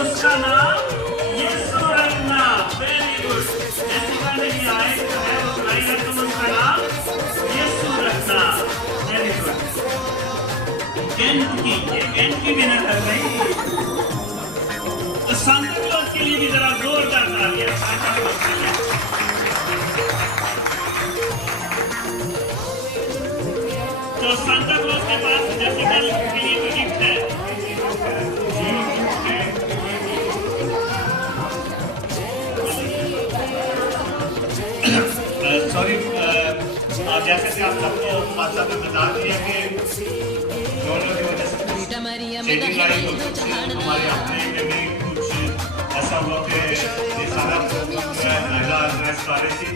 उसका नाम यीशु रखना। Very good. जैसिका नहीं आए तो है उसका नाम यीशु रखना। Very good. गेंद की विनर कर गई। तो सांता क्लॉज के लिए भी जरा जोरदार तालियां सांता क्लॉज के लिए। तो सांता क्लॉज के पास जैसिका के लिए गिफ्ट है। सॉरी, जैसे कि आप सबको माता ने बता दिया कि दोनों की वजह से हमारे अपने में कुछ ऐसा हुआ कि ये सारा प्रोग्राम महिला एड्रेस कर रही थी,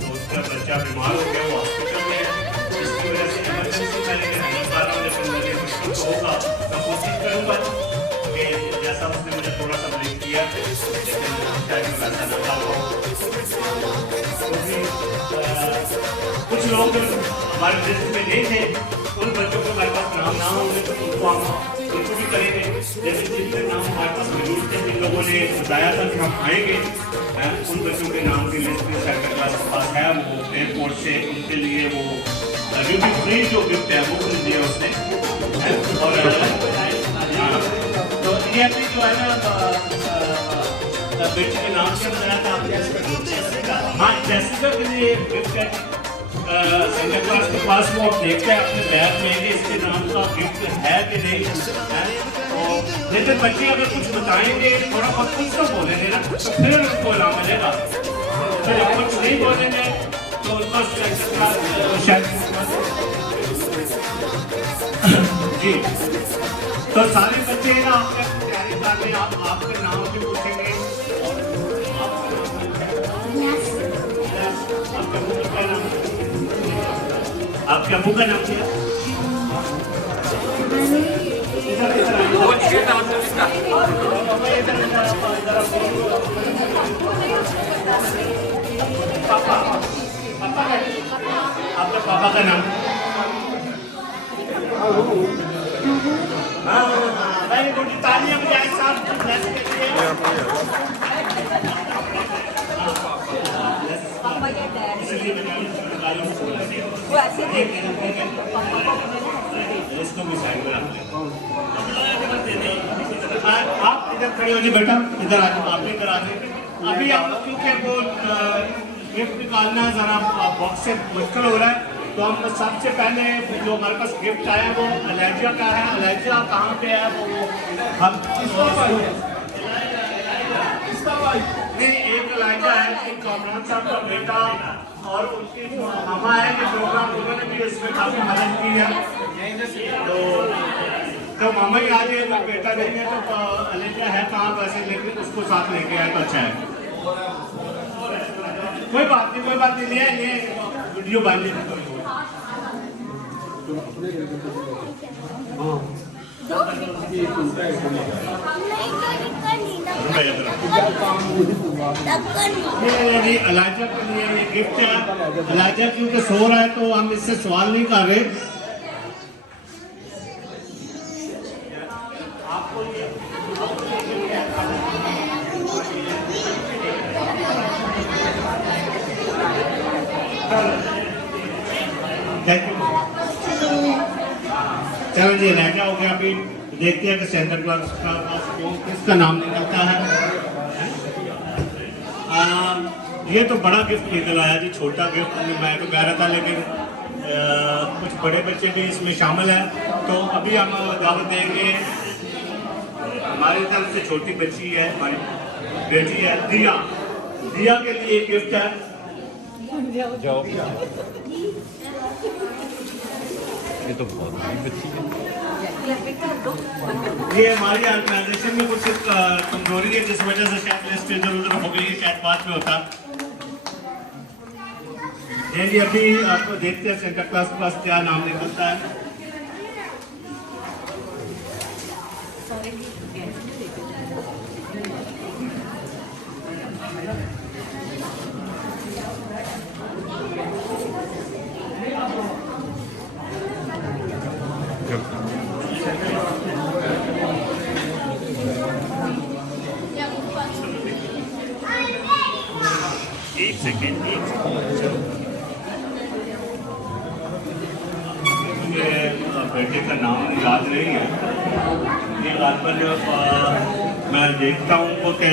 तो उसका बच्चा बीमार हो गया, वो हॉस्पिटल में, जिसकी वजह से इमरजेंसी मैंने नहीं पा रहा, लेकिन मैंने कुछ होगा मैं कोशिश करूँगा कि जैसा उसने मुझे थोड़ा सा ब्रेक किया, लेकिन शायद मैं वैसा न कर पाऊँ। कुछ लोग हमारे देश में नहीं थे, उन बच्चों को हमारे पास नाम ना होंगे तो उनको हम उनको भी करेंगे। जैसे जितने नाम हमारे पास मौजूद थे, जिन लोगों ने बताया था कि हम आएंगे, उन बच्चों के नाम की लिस्ट में सेंटर क्लास के पास है। वो एयरपोर्ट से उनके लिए वो ड्यूटी फ्री जो गिफ्ट है वो खरीद दिया उसने। और तो ये अपनी जो है ना बेटी के नाम से बताया था, हाँ जैसिका के लिए गिफ्ट है। सेंटर क्लास के पास वो आप देखते हैं अपने बैग में इसके नाम का गिफ्ट है कि नहीं है। लेकिन बच्चे अगर कुछ बताएंगे, थोड़ा बहुत कुछ तो बोलेंगे ना, तो फिर उनको इनाम मिलेगा। फिर कुछ नहीं बोलेंगे तो उनको सेंटर क्लास शायद जी। तो सारे बच्चे ना आपने तैयारी कर रहे हैं, आपके नाम भी पूछेंगे। आपके अबू का नाम क्या है? पापा, आपके पापा का नाम? भाई रोटी तालियां बजाएं साहब। आप इधर खड़े हो जी बेटा, इधर आ जाओ, आप भी इधर आ जाइए। अभी आप क्योंकि वो गिफ्ट निकालना जरा बॉक्स से मुश्किल हो रहा है, तो हम सबसे पहले जो हमारे पास गिफ्ट आया वो अलेजिया का है। अलेजिया कहाँ पे है वो हम नहीं, एक अलाइजा है, एक कामरान साहब का बेटा और उनकी मामा है कि प्रोग्राम उन्होंने भी इसमें काफी मदद की है। तो मामा ही आ जाए, तो बेटा नहीं है तो अलेजिया है कहाँ वैसे, लेकिन उसको साथ लेके आए तो अच्छा है। कोई बात नहीं, ये वीडियो बन लेगी। अलाजा के लिए ये गिफ्ट है। अलाजा क्योंकि सो रहा है तो हम इससे सवाल नहीं कर रहे। Thank you. चलो जी रह गया हो गया, अभी देखते हैं कि सेंटर क्लास का किसका नाम निकलता है। ये तो बड़ा गिफ्ट निकल आया जी, छोटा गिफ्ट मैं तो कह रहा था, लेकिन कुछ बड़े बच्चे भी इसमें शामिल हैं। तो अभी हम दावत देंगे, हमारी तरफ से छोटी बच्ची है, हमारी बेटी है दिया, दिया के लिए एक गिफ्ट है। ये तो बहुत बड़ी बच्ची है। ये हमारी ऑर्गेनाइजेशन में कुछ कमजोरी है, जिस वजह से शायद लिस्ट इधर उधर हो गई है, शायद बाद में होता। जी अभी आपको देखते हैं सेंटर क्लास के पास क्या नाम निकलता है। एक सेकेंड बेटे का नाम याद नहीं है। ये मैं देखता हूँ उनको कि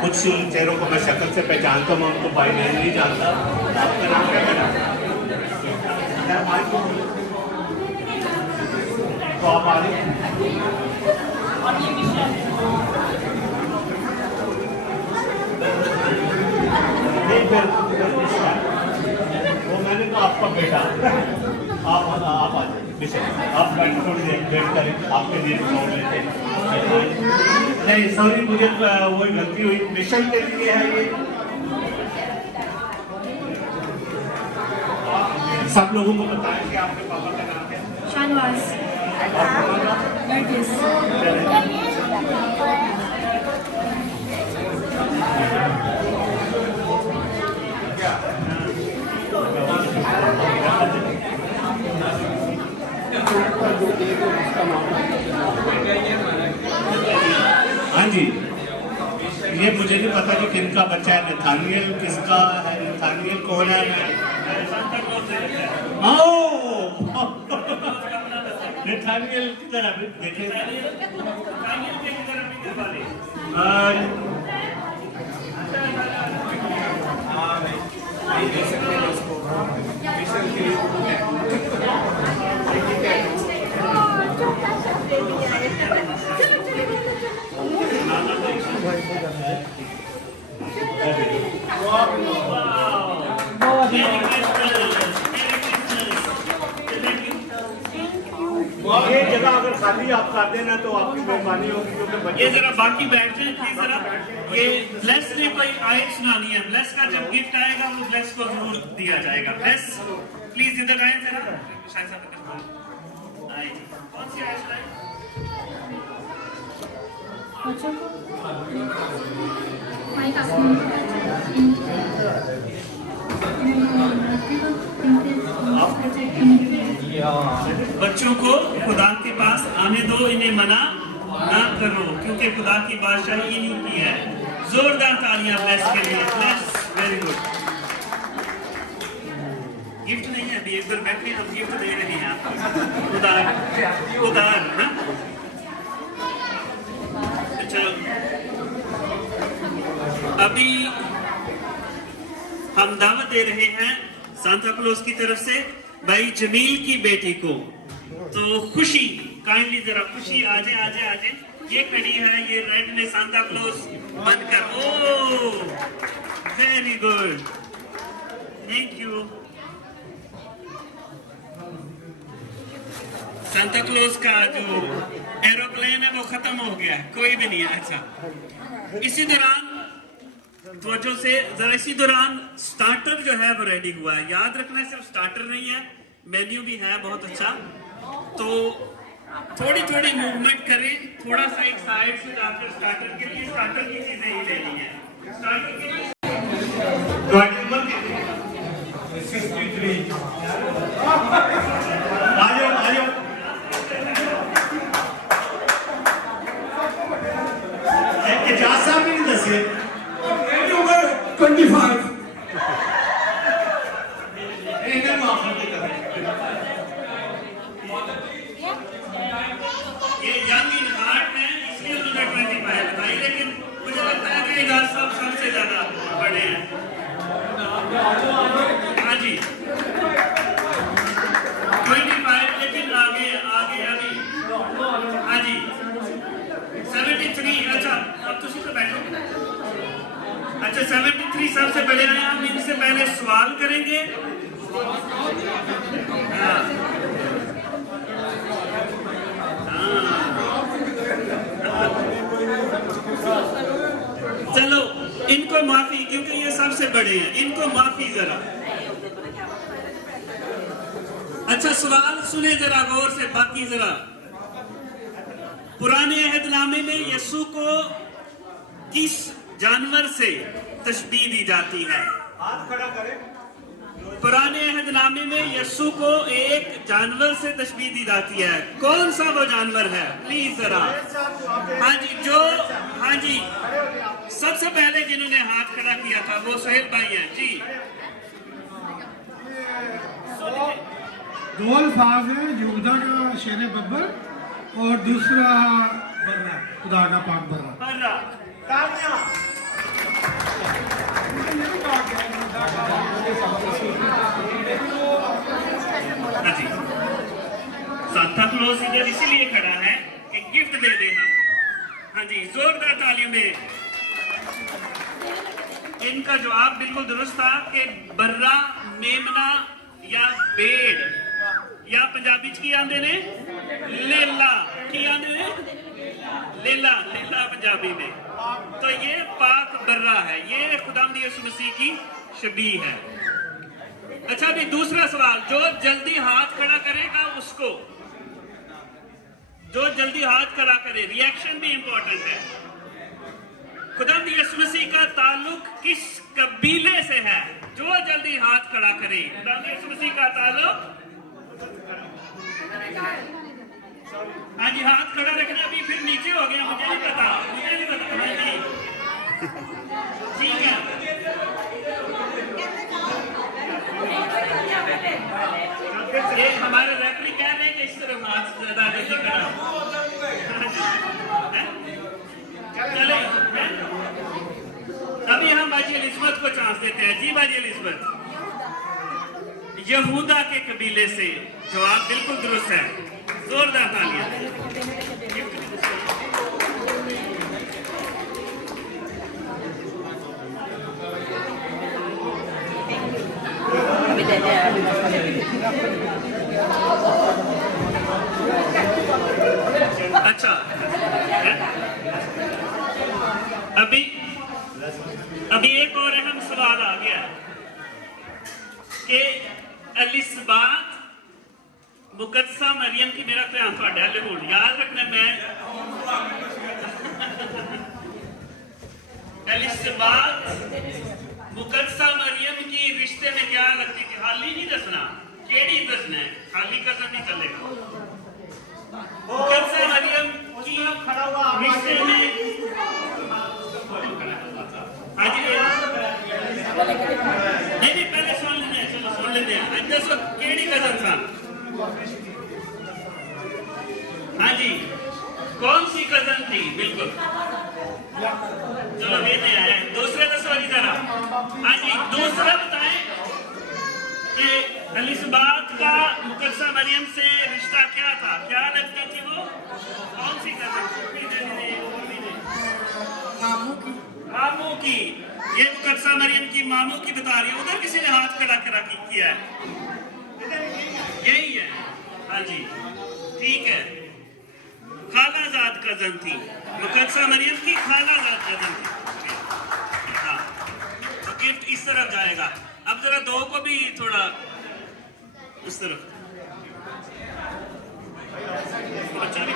कुछ चेहरों को मैं शक्ल से पहचानता हूँ, मैं उनको भाई नहीं जानता। आपका नाम क्या है? तो आप आ रही वो मैंने तो आपका बेटा, आप आ जाइए, आप थोड़ी देर वेट करें, आपके लिए छोड़ लेते हैं। नहीं सॉरी, मुझे वो गलती हुई, मिशन के लिए है ये। सब लोगों को बताएं कि आपके पापा का नाम है शाहनवाज। हाँ जी, ये मुझे नहीं पता कि किनका बच्चा है। नथानियल किसका है? नथानियल कौन है? नथानियल किधर अभी देखे? ये जगह अगर खाली आप कर देना तो आपकी मेहरबानी होगी, क्योंकि ये जरा बाकी बैठ जाए प्लीज। जरा ये ब्लेस ने कोई आयत सुनानी है। ब्लेस का जब गिफ्ट आएगा वो ब्लेस को जरूर दिया जाएगा। ब्लेस प्लीज इधर आए जरा। शायद साहब आए, कौन सी आयत सुनाए? बच्चों को खुदा के पास आने दो, इन्हें मना ना करो, क्योंकि खुदा की बादशाही इन्हीं की है। जोरदार तालियां ब्लेस के लिए। Bless, very good. गिफ्ट नहीं है अभी, एक बार बैठे हम गिफ्ट दे रहे हैं आपको। उदार उदार ना। अच्छा अभी हम दावत दे रहे हैं सांता क्लॉज की तरफ से भाई जमील की बेटी को। तो खुशी काइंडली जरा खुशी आजे आजे आजे। ये खड़ी है, ये रेड में सांता क्लॉज बनकर। Oh very good, thank you. Santa Claus का जो एरोप्लेन है वो खत्म हो गया है, कोई भी नहीं है। अच्छा इसी दौरान तवज्जो से जरा, इसी दौरान स्टार्टर जो है वो रेडी हुआ है। याद रखना सिर्फ स्टार्टर नहीं है, मेन्यू भी है बहुत अच्छा। तो थोड़ी थोड़ी मूवमेंट करें, थोड़ा सा एक साइड से जाकर स्टार्टर के लिए स्टार्टर की चीजें ही लेनी है। स्टार्टर के लिए इजाज़त भी नहीं दसे 25 इन्हें माफ नहीं कर ये यंग इन हार्ट है, इसलिए उन्होंने 25 बताई, लेकिन मुझे लगता है कि इधर सब सबसे ज्यादा बड़े हैं। हाँ जी 25, लेकिन आगे आगे अभी। हाँ जी 73। अच्छा अब तुम तो बैठो। अच्छा 73 सबसे बड़े हैं। हम इनसे पहले सवाल करेंगे। हाँ चलो इनको माफी, क्योंकि ये सबसे बड़े हैं, इनको माफी जरा। अच्छा सवाल सुने जरा गौर से, बाकी जरा। पुराने अहदनामे में यीशु को किस जानवर से तशबीह दी जाती है? हाथ खड़ा करें। पुराने अहदनामे में यीशु को एक जानवर से तशबीह दी जाती है, कौन सा वो जानवर है? प्लीज जरा। हाँ जी जो, हाँ जी सबसे पहले जिन्होंने हाथ खड़ा किया था वो सुहेल भाई हैं जी। दो अल्फाज हैं, यहूदा का शेर बब्बर और दूसरा बर्रा, खुदा का पाक बर्रा। हाँ जी सांता क्लॉज इधर इसीलिए खड़ा है कि गिफ्ट दे दे हम। हाँ जी जोरदार तालियों में। इनका जवाब बिल्कुल दुरुस्त था कि बर्रा, मेमना या बेड़, या पंजाबी च की आंदे ने लेला, की आंदे ने लेला, लेला पंजाबी में। तो ये पाक बर्रा है, ये खुदावंद यीशु मसीह की शबीह है। अच्छा अभी दूसरा सवाल, जो जल्दी हाथ खड़ा करेगा उसको, जो जल्दी हाथ खड़ा करे, रिएक्शन भी इंपॉर्टेंट है। खुदावंद यीशु मसीह का ताल्लुक किस कबीले से है? जो जल्दी हाथ खड़ा करे। खुदावंद यीशु मसीह का ताल्लुक, हाँ जी हाथ खड़ा रखना। अभी फिर नीचे हो गया, मुझे नहीं पता, मुझे नहीं पता। हाँ जी ठीक है। ये हमारे रेफरी कह रहे हैं कि इस तरफ हाथ ज्यादा जल्दी खड़ा। चले अभी हम बाजी एलिजबेथ को चांस देते हैं। जी बाजी एलिजबेथ, यहूदा के कबीले से। जवाब बिल्कुल दुरुस्त है, जोरदार तालियां। अच्छा अभी एक और अहम सवाल आ गया कि एलिसबात मुकद्दसा मरियम की, मेरा ध्यान थोड़े हाले होड़ याद रखना। मैं एलिसबात मुकद्दसा मरियम की रिश्ते में क्या लगती थी? हाली नहीं दसना, केड़ी दसना है, हाली कजन नहीं चलेगा। मुकद्दसा मरियम की रिश्ते में, हाँ जी नहीं पहले सुन लेते हैं, चलो सुन लेते हैं। दसो केड़ी कजन था? हाँ जी कौन सी कजन थी? बिल्कुल चलो देते हैं। दूसरे दसो वाली तरह। हाँ जी दूसरा बताएं कि एलिसबात का मुकद्दसा मरियम से रिश्ता क्या था? क्या लगती थी वो? कौन सी कजन? मामू की। ये मुकद्दसा मरियम की मामू की बता रही है। उधर किसी ने हाथ खड़ा करा किया है, यही है। हाँ जी ठीक है, खालाजाद कजन थी, मुकद्दसा मरियम की खालाजाद कजन थी। हाँ तो गिफ्ट इस तरफ जाएगा। अब जरा दो को भी थोड़ा उस तरफ। अच्छा नहीं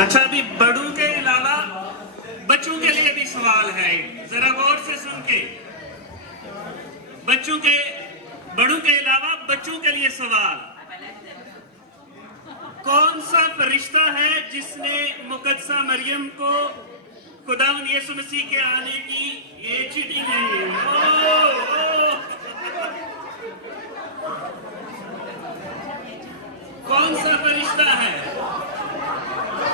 अच्छा अभी बड़ों के अलावा बच्चों के लिए भी सवाल है, जरा गौर से सुन के। बड़ों के अलावा बच्चों के लिए सवाल, कौन सा फरिश्ता है जिसने मुकद्दसा मरियम को खुदावंद यीशु मसीह के आने की ये चिट्ठी दी? कौन सा फरिश्ता है?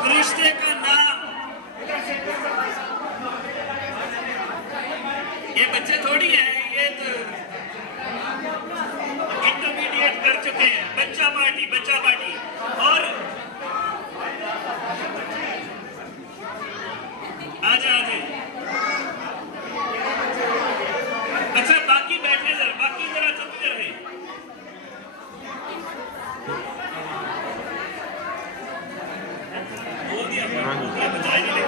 फरिश्ते का नाम, ये बच्चे थोड़ी है, ये तो इंटरमीडिएट कर चुके हैं। बच्चा पार्टी और आजा। अच्छा बाकी बैठे जरा, बाकी जरा चुप रहे। बोल दिया बजाय नहीं ले।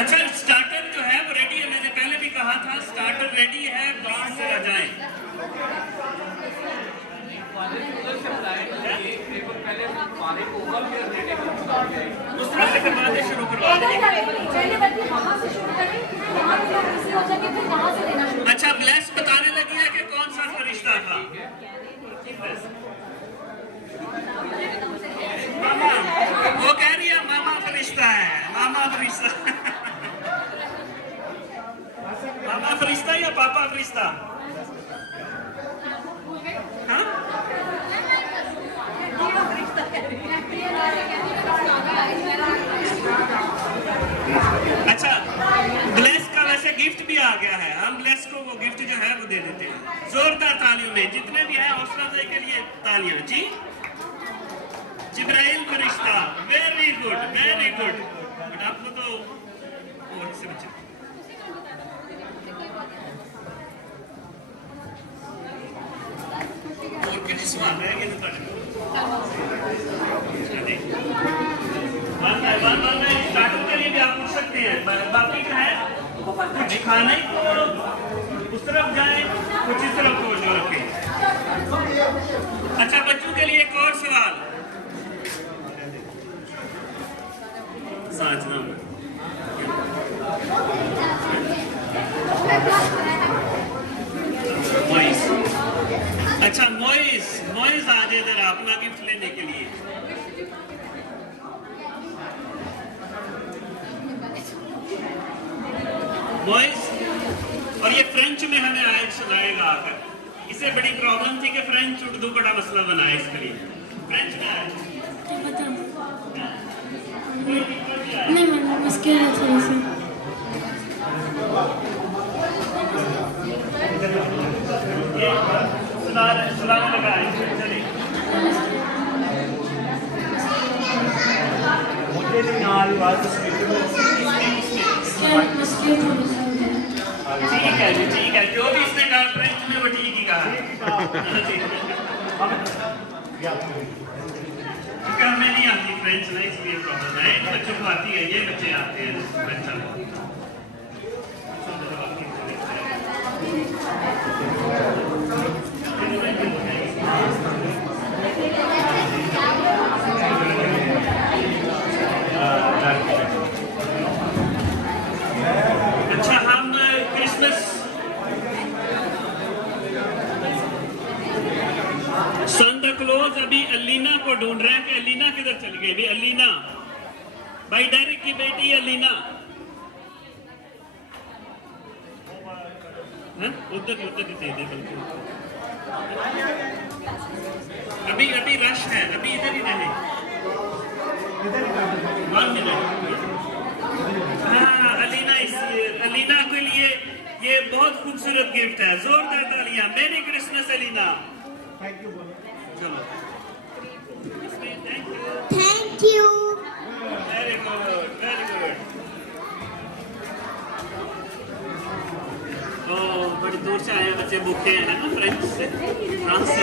अच्छा स्टार्टर जो है वो रेडी है, मैंने पहले भी कहा था स्टार्टर रेडी है, बाहर से आ जाए। उस तरह से करवा दे, शुरू करवा दे। अच्छा ब्लेस बताने लगी है कि कौन सा फरिश्ता था। मामा, वो कह रही है मामा फरिश्ता है, मामा फरिश्ता। मामा फरिश्ता या पापा फरिश्ता? हाँ? अच्छा ब्लेस का वैसे गिफ्ट भी आ गया है, हम ब्लेस को वो गिफ्ट जो है वो दे देते हैं। जोरदार तालियों में जितने भी हैं, हौसला अफजाई के लिए तालियां जी। जिब्राइल फरिश्ता, very good very good. But आपको तो और से बच्चे और किसी सवाल रह गए ना स्टार्टिंग के लिए भी आप पूछ सकते हैं। बाकी क्या है, कुछ खाने को उस तरफ जाए, कुछ इस तरफ को जो रखें। अच्छा बच्चों के लिए एक और सवाल, अच्छा मोइस आ जाए इधर अपना गिफ्ट लेने के लिए। मोइस, और ये फ्रेंच में हमें आयत सुनाएगा आकर। इसे बड़ी प्रॉब्लम थी कि फ्रेंच उर्दू बड़ा मसला बना है, इसके लिए फ्रेंच में आया नहीं मैंने मुश्किल है थोड़ी सी। सुनाने लगा है, चलिए। मुझे नहीं आ रही बात, ठीक है जी, ठीक है, जो भी इसने कहा फ्रेंच में वो ठीक ही कहा। क्योंकि हमें नहीं आती फ्रेंच ना, इसलिए प्रॉब्लम है। बच्चों को आती है, ये बच्चे आते हैं फ्रेंच। अच्छा हम क्रिसमस सांता क्लॉज अभी अलीना को ढूंढ रहे हैं कि अलीना किधर चली गई। भी अलीना, भाई डेरिक की बेटी अलीना, उधर उधर दे दे बिल्कुल। अभी रश है, अभी इधर ही रहे। 1 मिनट। हाँ अलीना के लिए ये बहुत खूबसूरत गिफ्ट है, जोरदार तालियां। मेरी क्रिसमस अलीना। चलो thank you. Very good very good. बड़ी दूर से आए बच्चे, भूखे हैं ना, फ्रेंच से, फ्रांस से।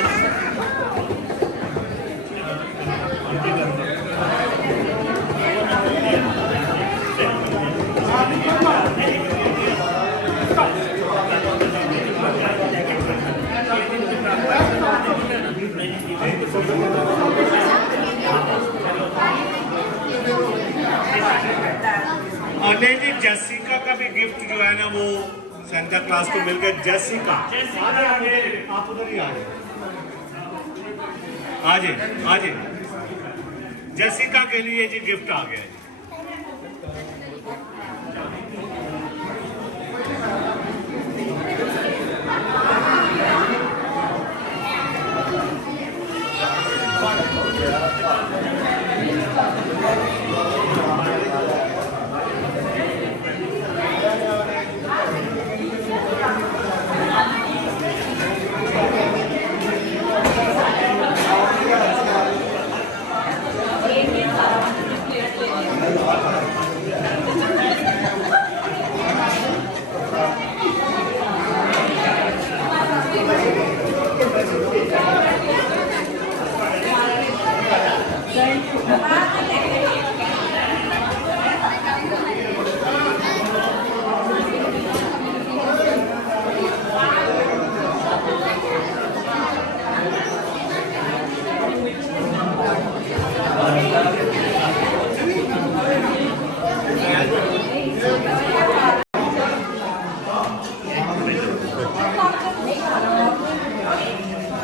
और नहीं जी, जैसिका का भी गिफ्ट जो है ना वो सेंटा क्लास को मिल गए जेसिका। जेसिका। आगे आप उधर ही आजे जेसिका के लिए जी गिफ्ट आ गया जी।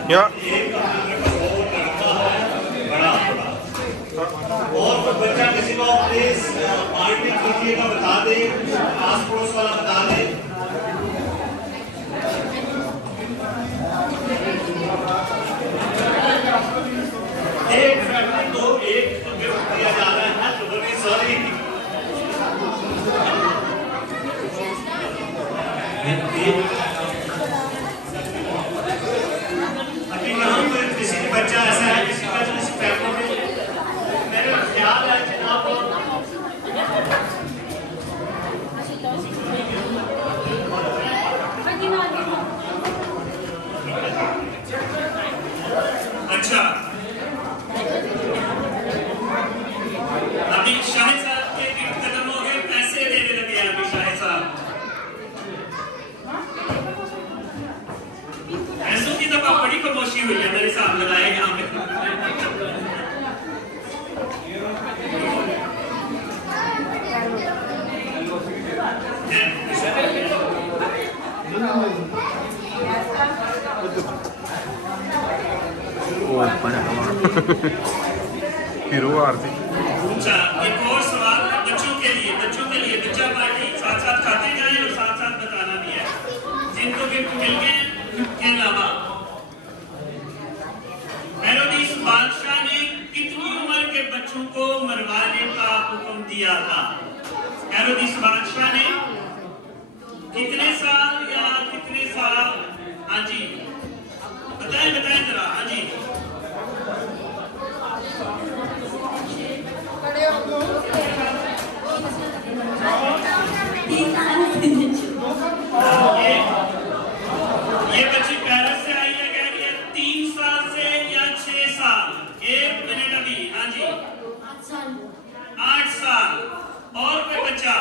Ja. और कोई बच्चा किसी को प्लीज पार्टी कीजिएगा, बता दे, आस पड़ोस वाला बता दे। एक फैमिली को एक गिफ्ट दिया जा रहा है, तो बड़ी सॉरी अभी यहाँ पर किसी बच्चा ऐसा है, किसी का जो इस फैमिली में मेरा ख्याल है कि आप अच्छा, अभी शाहिद साहब के गिफ्ट खत्म हो गए, पैसे देने लगे हैं अभी शाहिद साहब। पैसों की तो बड़ी खामोशी हुई है मेरे साथ लगाए यहाँ पे। हीरो आरती। अच्छा, एक और सवाल बच्चों के लिए बच्चा पार्टी साथ साथ खाते जाएं और साथ साथ बताना भी है जिनको गिफ्ट मिल गए के अलावा। हेरोदिस बादशाह ने कितनी उम्र के बच्चों को मरवाने का हुक्म दिया था? हेरोदिस बादशाह ने कितने साल या कितने साल? हाँ जी बताएं जरा। हाँ जी ये बच्ची पेरिस से आई है, कह रही है 3 साल से या 6 साल। 1 मिनट अभी। हाँ जी 8 साल। और कोई बच्चा?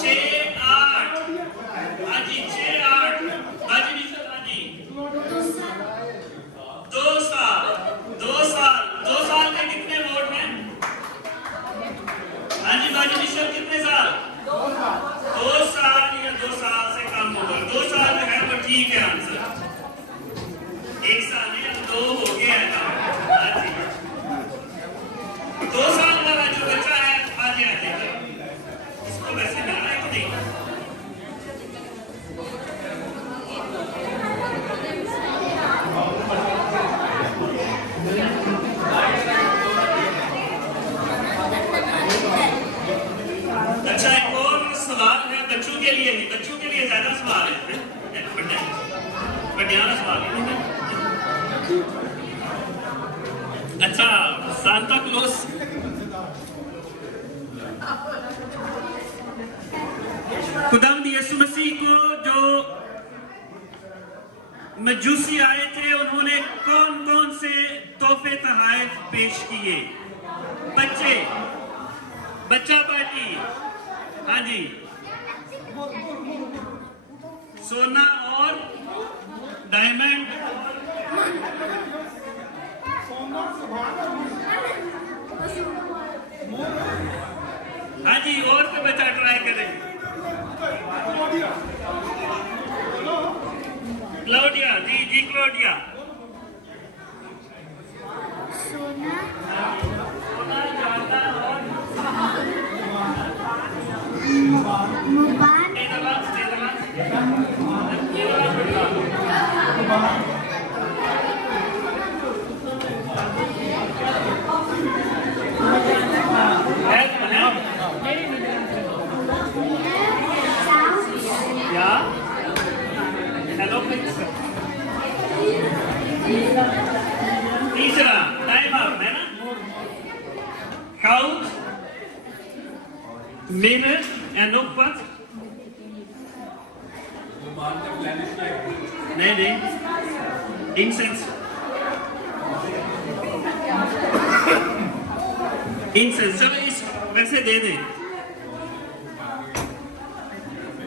6 8। हाँ जी 6 8। हाँ जी 2 साल। 2 साल के कितने वोट हैं? हाँ जी बाजी मिश्र कितने साल? 2 साल या 2 साल से कम होगा। 2 साल में है तो ठीक है आंसर। 1 साल नहीं, 2 हो गया है ना। हाँ जी 2 साल का जो बच्चा है आ जाएगा। इसको वैसे मिल रहा है कि नहीं? अच्छा, एक और सवाल है बच्चों के लिए ही, बच्चों के लिए ज्यादा सवाल है, बढ़िया सवाल है। अच्छा, सांता क्लॉस खुदावंद यीशु मसीह को जो मजूसी आए थे उन्होंने कौन कौन से तोहफे तोहफे पेश किए? बच्चा पार्टी। हाँ जी सोना और डायमंड। हाँ जी और कोई बच्चा ट्राई करें। क्लोडिया जी जी क्लोडिया। सोना मुबान या हेलो तीसरा टाइम अप है ना। काउंट मिनट एंड उपपथ नहीं इंसेंस चलो इस वैसे दे दें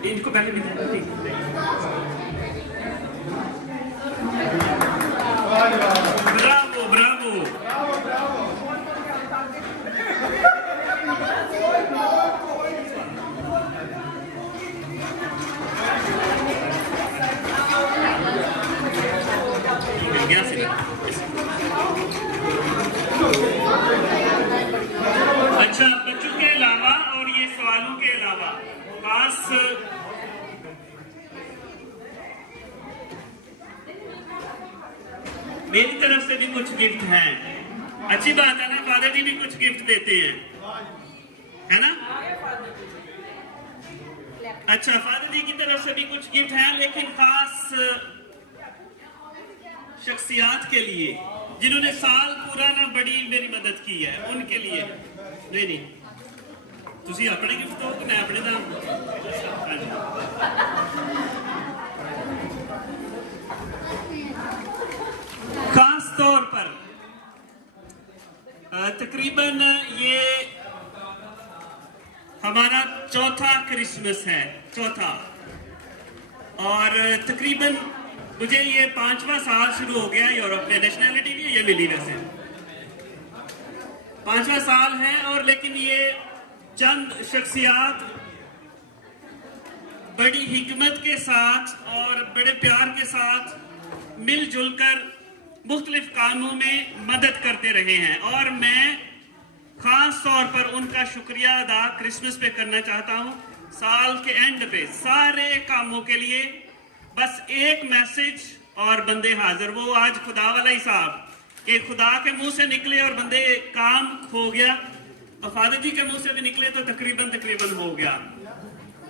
इनको पहले भी दे ब्रावो ब्रावो। मिल गया सिर्फ। अच्छा बच्चों के अलावा और ये सवालों के अलावा खास मेरी तरफ से भी कुछ गिफ्ट हैं। अच्छी बात है ना, फादर जी भी कुछ गिफ्ट देते हैं है ना। अच्छा फादर जी की तरफ से भी कुछ गिफ्ट हैं, लेकिन खास शख्सियात के लिए जिन्होंने साल पूरा ना बड़ी मेरी मदद की है उनके लिए। नहीं तुसी अपने गिफ्ट दो कि मैं अपने दाम। खास तौर पर तकरीबन ये हमारा चौथा क्रिसमस है, चौथा, और तकरीबन मुझे ये 5वां साल शुरू हो गया यूरोप में। नेशनैलिटी भी ये मिली वैसे 5वां साल है, और लेकिन ये चंद शख्सियात बड़ी हिकमत के साथ और बड़े प्यार के साथ मिलजुल कर मुख्तलिफ कामों में मदद करते रहे हैं, और मैं खास तौर पर उनका शुक्रिया अदा क्रिसमस पे करना चाहता हूँ। साल के एंड पे सारे कामों के लिए बस एक मैसेज और बंदे हाजिर। वो आज खुदा वाला हिसाब कि खुदा के मुंह से निकले और बंदे काम हो गया, और फादर जी के मुंह से भी निकले तो तकरीबन हो गया।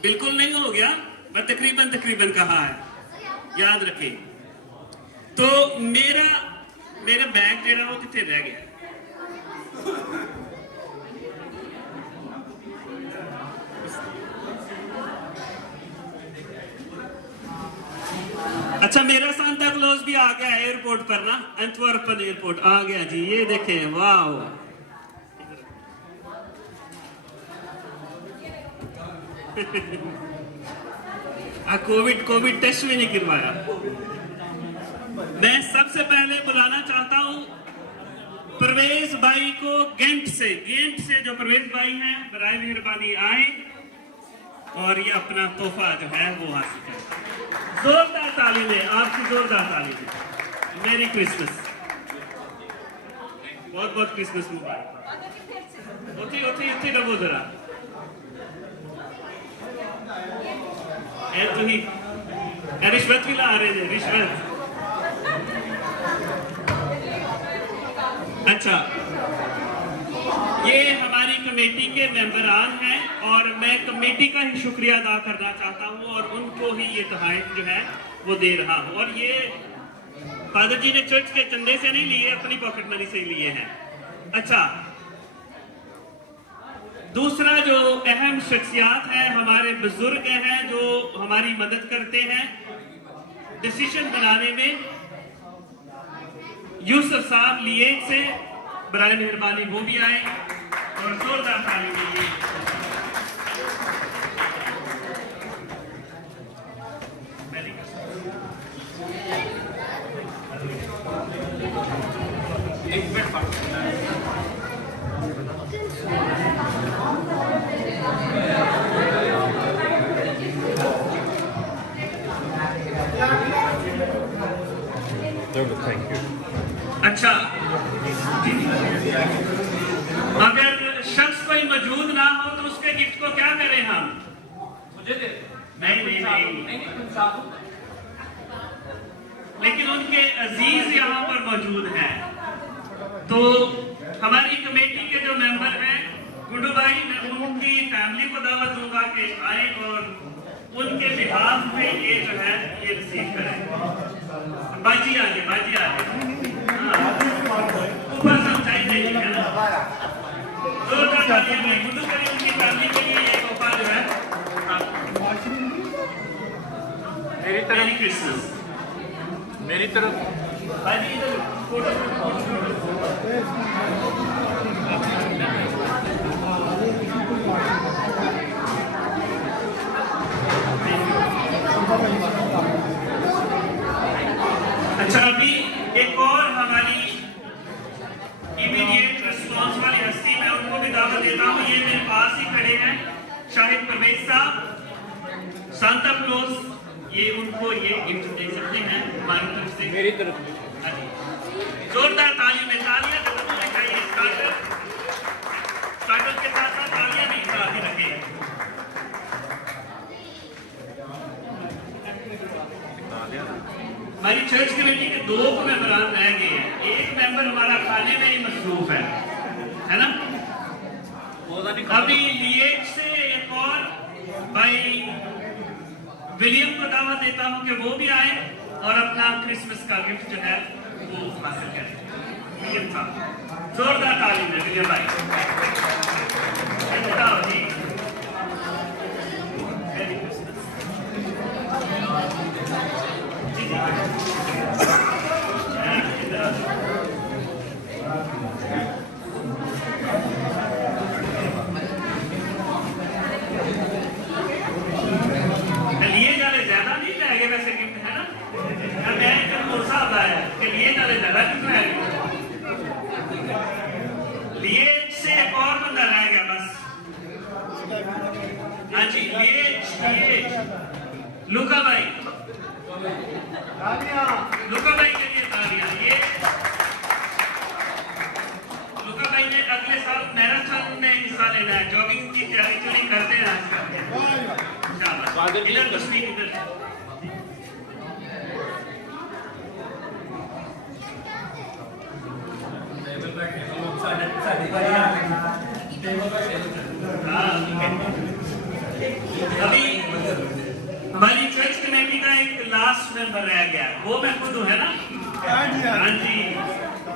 बिल्कुल नहीं हो गया पर तकरीबन कहा है, याद रखें। तो मेरा बैग जेड़ा वो कितने रह गया। अच्छा मेरा सांता क्लॉज भी आ गया एयरपोर्ट पर ना, एंटवर्पन एयरपोर्ट आ गया जी। ये देखें, वाह कोविड टेस्ट भी नहीं करवाया। मैं सबसे पहले बुलाना चाहता हूं परवेज भाई को गेंट से जो परवेज भाई हैं, बराए मेहरबानी आए और ये अपना तोहफा जो है वो हासिल करें। जोरदार ताली दें, आपकी जोरदार ताली दें। मेरी क्रिसमस, बहुत बहुत क्रिसमस मुबारक। उठी रहो जरा। रिश्वत भी ला रहे थे, रिश्वत। अच्छा ये हमारी कमेटी के मेंबरान हैं और मैं कमेटी का ही शुक्रिया अदा करना चाहता हूं और उनको ही ये तोहफे जो है वो दे रहा हूं। और ये फादर जी ने चर्च के चंदे से नहीं लिए, अपनी पॉकेट मनी से लिए हैं। अच्छा दूसरा जो अहम शख्सियात है, हमारे बुजुर्ग हैं जो हमारी मदद करते हैं डिसीजन बनाने में। यूसुफ साहब लिएट से बराए मेहरबानी वो भी आए और जोरदार ताली दीजिए। चलो थैंक यू। अच्छा, अगर शख्स कोई मौजूद ना हो तो उसके गिफ्ट को क्या करें हम? मुझे दे। नहीं, लेकिन उनके अजीज यहाँ पर मौजूद हैं, तो हमारी कमेटी के जो मेंबर हैं गुड्डू भाई, मैं उनकी फैमिली को दावत दूंगा कि आए और उनके बिहाफ में ये जो है ये रिसीव करें। बाजी आगे ऊपर समझाई देगी है ना। जोरदार तालियां में गुड्डू भाई उनकी फैमिली के लिए ये तोहफा जो है। मेरी क्रिसमस मेरी तरफ बाजी इधर फोटो। अच्छा, अभी एक और हमारी इमीडिएट रिस्पॉन्स वाली हस्ती, मैं उनको भी दावत देता हूँ। ये मेरे पास ही खड़े हैं शाहिद परवेज साहब, सांता क्लॉज। ये उनको ये गिफ्ट दे सकते हैं हमारी तरफ से, मेरी तरफ। जोरदार तालियों में तालियां खत्म होने चाहिए। स्टार्टर के साथ साथ तालियां भी काफी रखें। हमारी चर्च कमेटी के 2 मेंबरान रह गए हैं। एक मेंबर हमारा खाने में ही मसरूफ है ना। अभी लिएट से एक और भाई विलियम को दावत देता हूं कि वो भी आए और अपना क्रिसमस का गिफ्ट जो है वो हासिल करें। विलियम साहब, जोरदार ताली में विलियम भाई। जी, मेरी क्रिसमस। लिए जाने ज्यादा नहीं रहेंगे वैसे गिफ्ट है ना। मैं साहब आया कि लिए जाने ज्यादा गिफ्ट रहेंगे। लिए से एक और बंदा रह गया बस। हाँ जी, लिए लुका भाई के लिए तालियां। ये लुका भाई ने अगले साल मैराथन में हिस्सा लेना है, जॉगिंग की तैयारी करते हैं आजकल। इधर तस्वीर इधर। अभी हमारी चर्च कमेटी का एक लास्ट मेंबर रह गया, वो मैं खुद हूँ है ना। हाँ जी,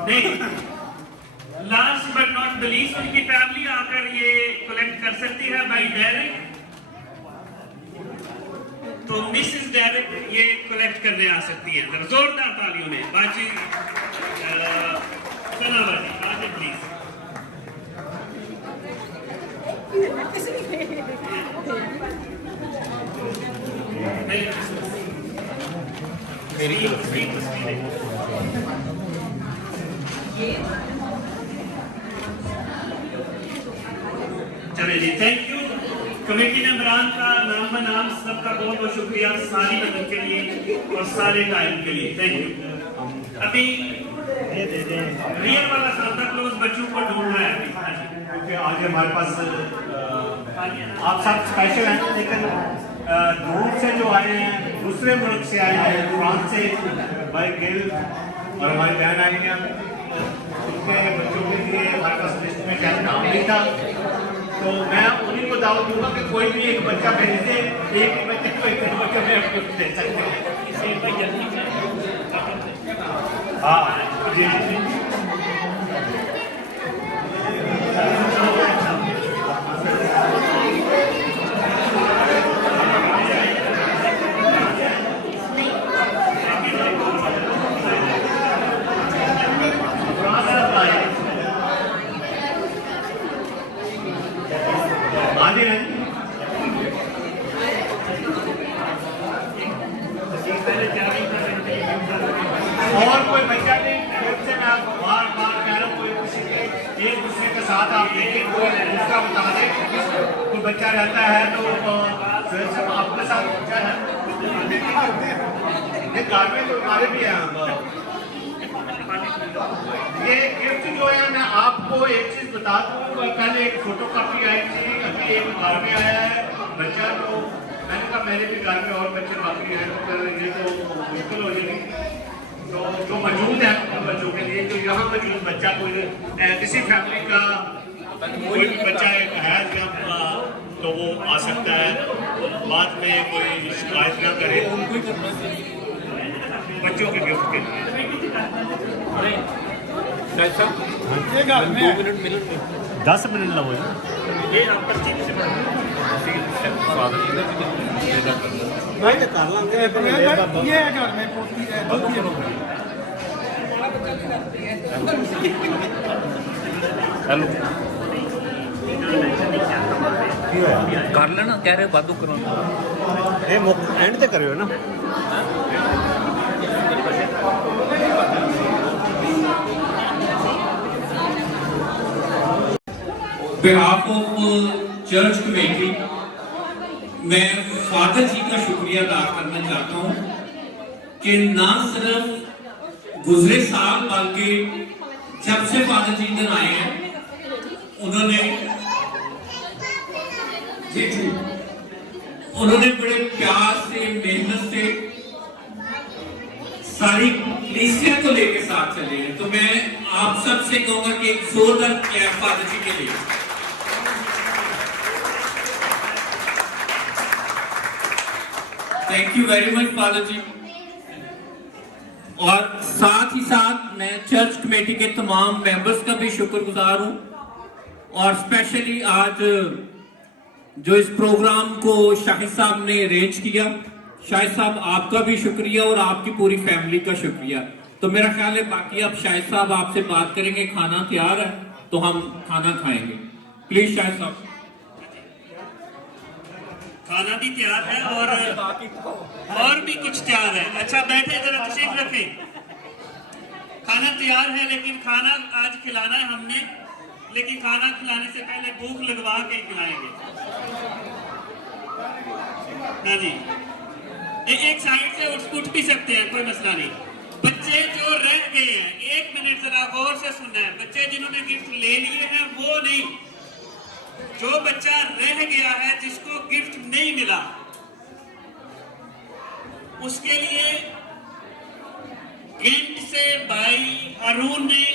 नहीं, last but not the least उनकी फैमिली आकर ये कलेक्ट कर सकती है बाई डायरेक्ट। तो मिसेस डेरेक ये कलेक्ट करने आ सकती है। जोरदार तालियों में बाजी सनावती आगे प्लीज। चले जी, थैंक यू कमेटी मेंबरान का नाम बनाम सबका बहुत बहुत शुक्रिया सारी मदद के लिए और सारे टाइम के लिए। Thank you. अभी रियल वाला सांता क्लॉज बच्चों को ढूंढ रहा है क्योंकि आज हमारे पास आप सब स्पेशल हैं, लेकिन दूर से जो आए हैं, दूसरे मुल्क से आए हैं, फ्रांस से भाई गिल और हमारी बहन आई हैं, उनके बच्चों के लिए हमारे पास लिस्ट में क्या नाम नहीं था, तो मैं उन्हीं को दावत दूंगा कि कोई भी एक बच्चा भेज दे। एक ही बच्चे को एक बच्चा में आपको दे सकते हैं। हाँ जी जी। और कोई बच्चा नहीं, से मैं आपको बार बार कह रहा हूँ, कोई किसी के एक दूसरे के साथ आप लेकिन कोई दूसरा बता दे। कोई बच्चा रहता है तो आपके साथ बच्चा है, घर में तो हमारे भी हैं, ये गिफ्ट जो है मैं आपको एक चीज बता दूं, कल एक फोटो कॉपी आई थी, अभी एक घर में आया है बच्चा, तो मैंने कहा मेरे भी घर में और बच्चे बाकी हैं, तो फिर ये तो मुश्किल हो जाएगी। तो जो मौजूद है उन बच्चों के लिए, जो यहाँ मौजूद बच्चा कोई किसी फैमिली का कोई बच्चा है तो वो आ सकता है, बाद में कोई शिकायत ना करे बच्चों के गिफ्ट के लिए। ये घर में 2 मिनट मिलेंगे। 10 मिनट लगो ये आप पर्ची से भाई निकाल लेंगे ये घर में पोती है हेलो कर लेना, कह रहे वादू करो एंड ते करियो ना। behalf of चर्च कमेटी मैं फादर जी का शुक्रिया अदा करना चाहता हूं कि ना सिर्फ गुजरे साल बल्कि जब से फादर जी इधर आए हैं उन्होंने बड़े प्यार से मेहनत से सारी कलीसिया को लेकर साथ चले हैं। तो मैं आप सबसे कहूंगा कि एक जोरदार क्लैप फादर जी के लिए। Thank you very much father ji. और साथ ही साथ मैं चर्च कमेटी के तमाम मेंबर्स का भी शुक्रगुजार हूं, और स्पेशली आज जो इस प्रोग्राम को शाहिद साहब ने अरेंज किया, शाहिद साहब आपका भी शुक्रिया और आपकी पूरी फैमिली का शुक्रिया। तो मेरा ख्याल है बाकी अब शाहिद साहब आपसे बात करेंगे, खाना तैयार है तो हम खाना खाएंगे। प्लीज शाहिद साहब। खाना भी तैयार है और भी कुछ तैयार है। अच्छा बैठे, जरा तशरीफ रखें। खाना तैयार है, लेकिन खाना आज खिलाना है हमने, लेकिन खाना खिलाने से पहले भूख लगवा के खिलाएंगे। हाँ जी, एक साइड से उठ भी सकते हैं, कोई मसला नहीं। बच्चे जो रह गए हैं, 1 मिनट जरा गौर से सुनना है। बच्चे जिन्होंने गिफ्ट ले लिए हैं वो नहीं, जो बच्चा रह गया है जिसको गिफ्ट नहीं मिला, उसके लिए गेंट से भाई अरुण ने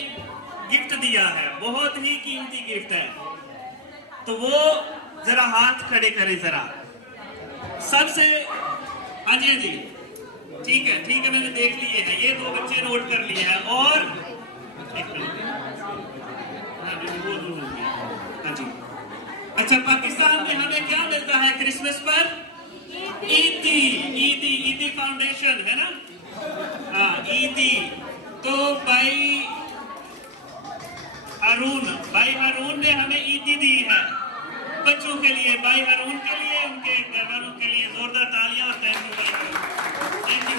गिफ्ट दिया है, बहुत ही कीमती गिफ्ट है। तो वो जरा हाथ खड़े करें जरा सबसे। अजय जी ठीक है, मैंने देख लिए हैं, ये 2 बच्चे नोट कर लिए हैं। और हाँ जी, अच्छा पाकिस्तान में हमें क्या मिलता है क्रिसमस पर? ईदी फाउंडेशन है ना, हाँ ईदी। तो भाई हारून ने हमें ईदी दी है बच्चों के लिए, भाई हारून के लिए, उनके घर वालों के लिए जोरदार तालियां और थैंक यू।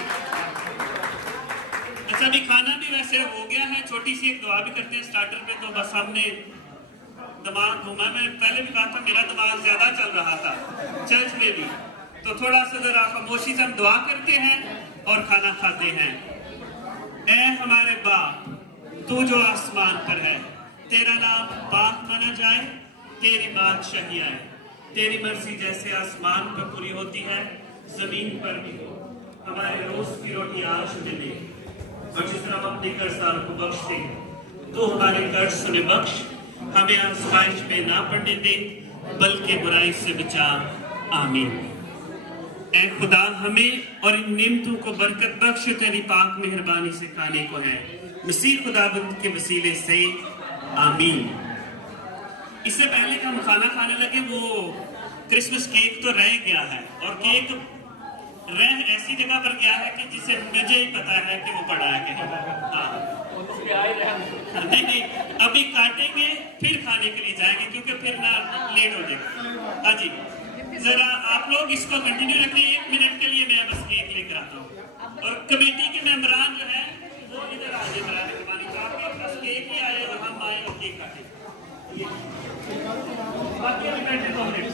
अच्छा अभी खाना भी वैसे हो गया है, छोटी सी एक दुआ भी करते हैं स्टार्टर पे। तो बस हमने दिमाग घूमा, मैं पहले भी कहा था मेरा दिमाग ज्यादा चल रहा था चर्च में भी, तो थोड़ा सा जरा खामोशी से हम दुआ करते हैं और खाना खाते हैं। ऐ हमारे बाप तू जो आसमान पर है, तेरा नाम पाक माना जाए, तेरी बादशाही आए, तेरी मर्जी जैसे आसमान पर पूरी होती है जमीन पर भी हो। हमारे रोज की रोटी आज हमें दे, और जिस तरह हम अपने कर्जदार को बख्श दे, तो हमारे कर्ज सुने बख्श, हमें आजमाइश में ना पड़ने दे, बल्कि बुराई से बचा, आमीन। ऐ खुदा हमें और इन नेमतों को बरकत बख्श, तेरी पाक मेहरबानी से खाने को है, मसीह खुदाबंद के वसीले से, आमीन। इससे पहले कि हम खाना खाने लगे, वो क्रिसमस केक तो रह गया है, और केक रह ऐसी जगह पर गया है कि जिसे मुझे ही पता है कि वो पड़ा है कि नहीं, अभी काटेंगे फिर खाने के लिए जाएंगे, क्योंकि फिर ना लेट हो जाएगा। हाँ जी, जरा आप लोग इसको कंटिन्यू रखें, 1 मिनट के लिए मैं बस केक लेकर आता हूँ। और कमेटी के मेंबरान जो है वो इधर आ जाए, मेहरबानी करके बस केक ही आए और हम आए और केक काटे। बाकी अभी बैठे 2 मिनट,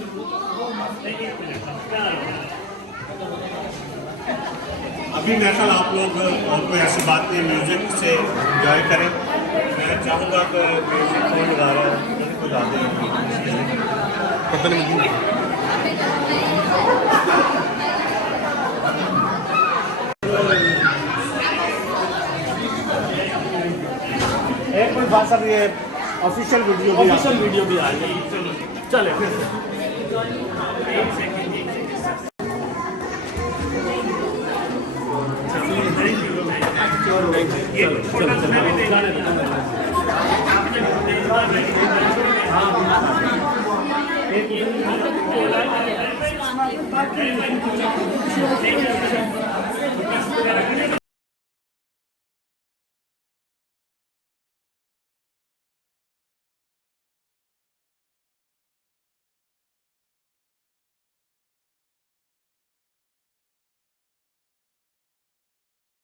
1 मिनट अभी मेरे ख्याल आप लोग और कोई ऐसी बात नहीं, म्यूजिक से एंजॉय करें। मैं चाहूँगा कि म्यूजिक कौन गा रहा है, कोई गा दें। पता नहीं एक मिनट बात सर, ये ऑफिशियल वीडियो भी आ गई। चले फिर बाकी